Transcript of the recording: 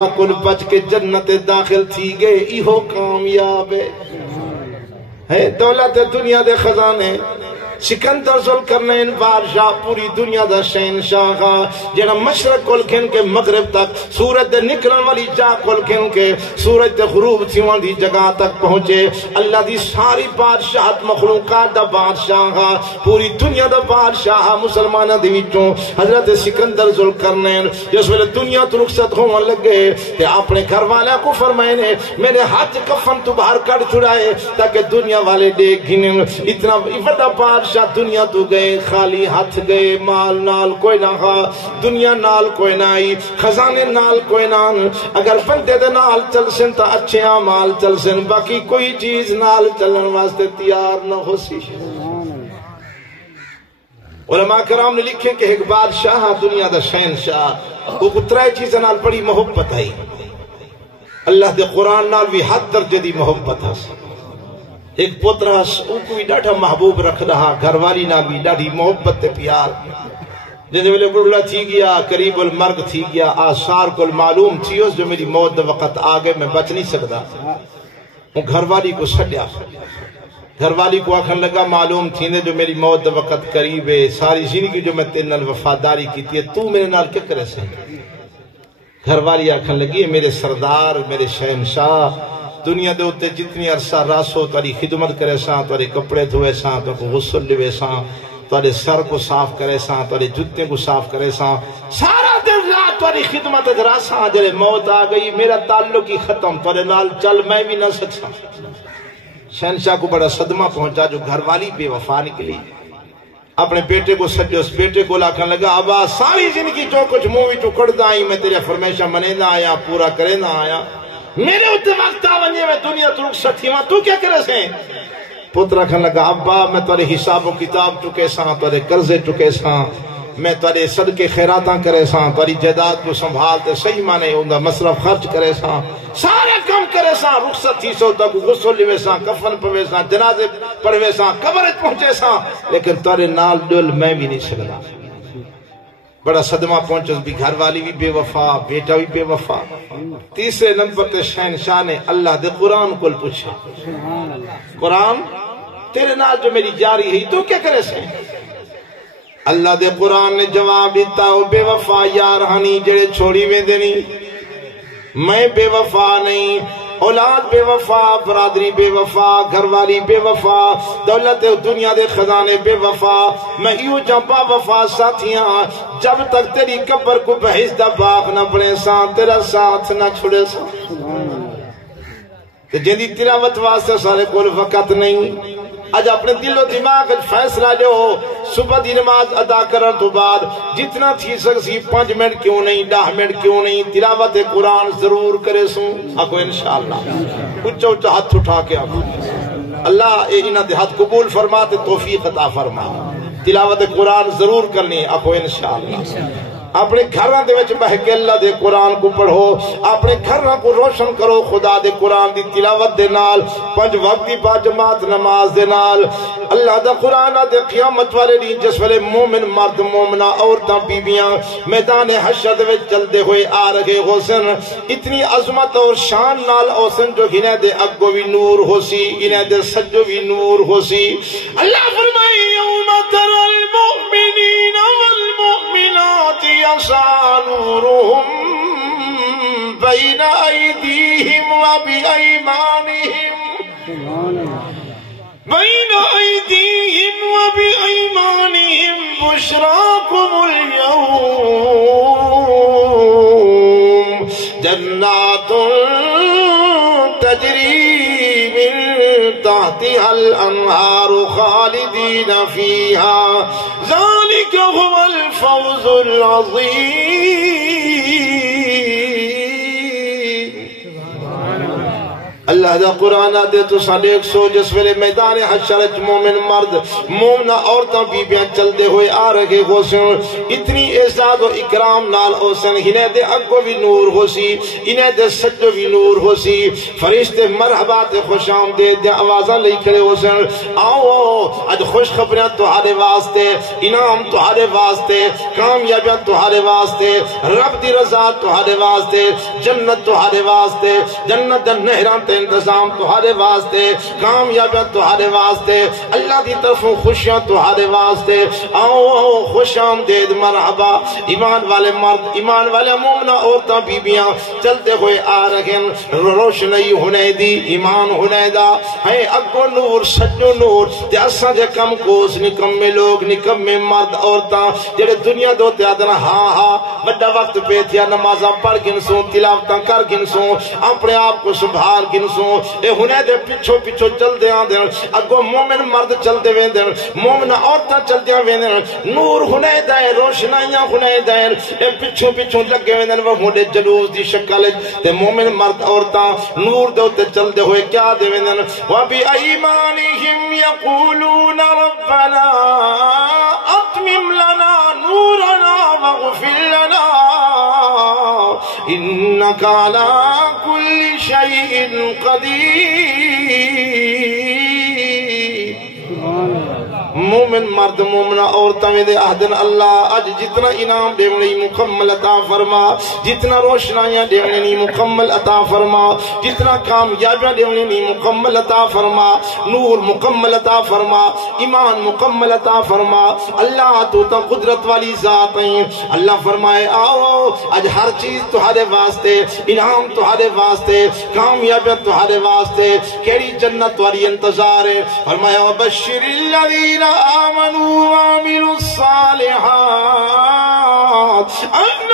کل بچ کے جنت داخل تھی گئے ایہو کامیاب ہے دولت دنیا دے خزانے سکندر ذوالقرنین بادشاہ پوری دنیا دا شہنشاہ جنہاں مشرق کول کھن کے مغرب تک سورج دے نکلن والی جا کول کھن کے سورج دے غروب تھیوان دی جگہ تک پہنچے اللہ دی ساری بادشاہت مخلوقات دا بادشاہ پوری دنیا دا بادشاہ مسلمانہ دی وچوں حضرت سکندر ذوالقرنین جس ویلے دنیا تو رخصت ہون لگے تے اپنے گھر والے کو فرمائے نے میرے ہاتھ کفن تو باہر کڑ چھڑائے تاکہ دنیا والے دیکھ گھنیں اتنا بڑا بادشاہ دنیا تو گئے خالی ہاتھ گئے مال نال کوئی نہ ہا دنیا نال کوئی نہ آئی خزانے نال کوئی نہ اگر بندے دے نال چل سن تا اچھے مال چل سن باقی کوئی چیز نال چلن واسطے تیار نہ ہو سی علماء کرام نے لکھے کہ ایک بادشاہ دنیا دا شہنشاہ وہ کترائے چیزیں نال بڑی محبت آئی اللہ دے قرآن نال بھی حد درجے دی محبت ہے ایک پوترا ان کو بھی ڈاٹا محبوب رکھ رہا گھر والی نہ بھی ڈاٹی محبت تے پیار جیسے ملے بڑھلا تھی گیا قریب المرگ تھی گیا آثار کو معلوم تھی اس جو میری موت دے وقت آگے میں بچ نہیں سکتا وہ گھر والی کو سڑیا گھر والی کو آکھن لگا معلوم تھی نے جو میری موت دے وقت قریب ہے ساری زندگی جو میں تیرے نال وفاداری کی تھی تو میرے نال کیا کرے سے گھر والی آکھن لگی میرے سردار میرے شہنشاہ دنیا دے ہوتے جتنی عرصہ راسو تاری خدمت کرے ساں تاری کپڑے دھوئے ساں تو غسل لوے ساں تاری سر کو صاف کرے ساں تاری جتنے کو صاف کرے ساں سارا دن رات تاری خدمت ادھرا ساں جلے موت آ گئی میرا تعلق ہی ختم تاری نال چل میں بھی نہ سکتا شہنشاہ کو بڑا صدمہ پہنچا جو گھر والی بے وفا نکلی اپنے بیٹے کو سجے اس بیٹے کو لاکھن لگا ابا ساری زندگی جو کچھ مووی تو کڑ آئی میں تیرے فرمیشہ منے نہ آیا پورا کرے نہ آیا میرے ہوتے وقت آونی میں دنیا تو رخصت تھی تو کیا کرے سے پترہ کھن لگا ابا میں تورے حساب و کتاب چکے ساں تورے قرضے چکے ساں میں تورے صدقے خیراتاں کرے ساں تاری جائیداد کو سنبھالتے صحیح مانے ہوندا مصرف خرچ کرے ساں سارا کام کرے ساں رخصت تھی سو تک غسل لیوے ساں کفن پوے ساں جنازے پڑھوے ساں قبر پہنچے ساں لیکن تورے نال دل میں بھی نہیں سکتا بڑا صدمہ پہنچا بھی گھر والی بھی بے وفا بیٹا بھی بے وفا تیسرے نمبر تے شہنشاہ نے اللہ دے قرآن کو پوچھا قرآن تیرے نال جو میری جاری ہے تو کیا کرے سے اللہ دے قرآن نے جواب دیتا ہو بے وفا یارہانی جڑے چھوڑی میں دینی میں بے وفا نہیں اولاد بے وفا برادری بے وفا گھر والی بے وفا دولت دنیا دے خزانے بے وفا میں یوں جمپا وفا ساتھیاں جب تک تیری قبر کو بحث دا باغ نہ بڑے ساں تیرا ساتھ نہ چھڑے ساں جن دی تلاوت واسطے سارے کول وقت نہیں آج اپنے دل و دماغ فیصلہ لو صبح دی نماز ادا کرن تو بعد جتنا تھی سکسی 5 منٹ کیوں نہیں 10 منٹ کیوں نہیں تلاوت قرآن ضرور کرے سوں آکو انشاءاللہ اچھا اچھا ہاتھ اٹھا کے آکو اللہ انہ دے ہاتھ قبول فرماتے توفیق عطا فرما تلاوت قرآن ضرور کرنی آکو انشاءاللہ اپنے گھراں دے وچ بہ کے اللہ دے قرآن کو پڑھو اپنے گھراں کو روشن کرو خدا دے قرآن دی تلاوت دے نال 5 وقت دی با جماعت نماز دے نال اللہ دا قرآن دے قیامت والے دن جس والے مومن مرد مومنہ عورتاں بیویاں میدان حشر دے وچ چلدے ہوئے آ رہے حسن اتنی عظمت اور شان نال حسن جو ہنے دے اگو بھی نور ہو سی ہنے دے سجو بھی نور ہو سی اللہ فرمائے یوم تر المؤمنین والمؤمنات يسعى نورهم بين أيديهم وبأيمانهم بشراكم اليوم جنات تجري من تحتها الأنهار خالدين فيها ذلك هو الفوز العظيم اللہ دا قرآن دے تو ساڑھے 100 جس ویلے میدان حشرت مومن مرد مومنہ عورتاں بیبیاں چل دے ہوئے آ رہے ہو سن اتنی اعزاز و اکرام نال ہو سن انہیں دے اگو بھی نور ہو سی انہیں دے سجو بھی نور ہو سی فرشتے مرحبات خوش آمدید دے آوازاں لئی کھڑے ہو سن آؤ اج خوش خبریاں تہارے واسطے انعام تہارے واسطے کامیابیاں تہارے واسطے رب دی رضا تہارے واسطے جنت تہارے واسطے جنت دا نہران تے انتظام تہارے واسطے کامیابیاں تہارے واسطے اللہ دی طرفوں خوشیاں تہارے واسطے آؤ خوش آمدید مرحبا ایمان والے مرد ایمان والے مومنہ عورتاں بیبیاں چلتے ہوئے آ رہے ہیں روشنی ہونے دی ایمان ہونے دا ہے اگو نور سجو نور تے اساں دے کم کوس نکمے لوگ نکمے مرد عورتاں جڑے دنیا دو تے آدنا ہاں ہاں بڑا وقت پہ تھیا نمازاں پڑھ گنسوں تلاوتاں کر گنسوں اپنے آپ کو سبھال گنسوں اے ہونے دے پچھو پچھو چل دے آن دے اگو مومن مرد چل دے وین دے مومن عورتاں چل دے وین دے نور ہونے دے روشنائیاں ہونے دے اے پچھو پچھو لگے وین دے وہ ہونے جلوس دی شکل تے مومن مرد عورتاں نور دے تے چل دے ہوئے کیا دے وین دے وَبِأَيْمَانِهِمْ يَقُولُونَ رَبَّنَا أَتْمِمْ لَنَا نُورَنَا وَاغْفِرْ لَنَا إِنَّكَ عَلَى كُلِّ شَيْءٍ قَدِيرٌ مومن مرد مومنہ عورتاں میں دے اہدن اللہ اج جتنا انعام دیونی مکمل عطا فرما جتنا روشنائیاں دیونی مکمل عطا فرما جتنا کامیابیاں دیونی مکمل عطا فرما نور مکمل عطا فرما ایمان مکمل عطا فرما اللہ تو تا قدرت والی ذات ہیں اللہ فرمائے آؤ اج ہر چیز تہارے واسطے انعام تہارے واسطے کامیابیاں تہارے واسطے کیڑی جنت والی انتظار ہے فرمایا وبشر الذین آمنوا وعملوا الصالحات ان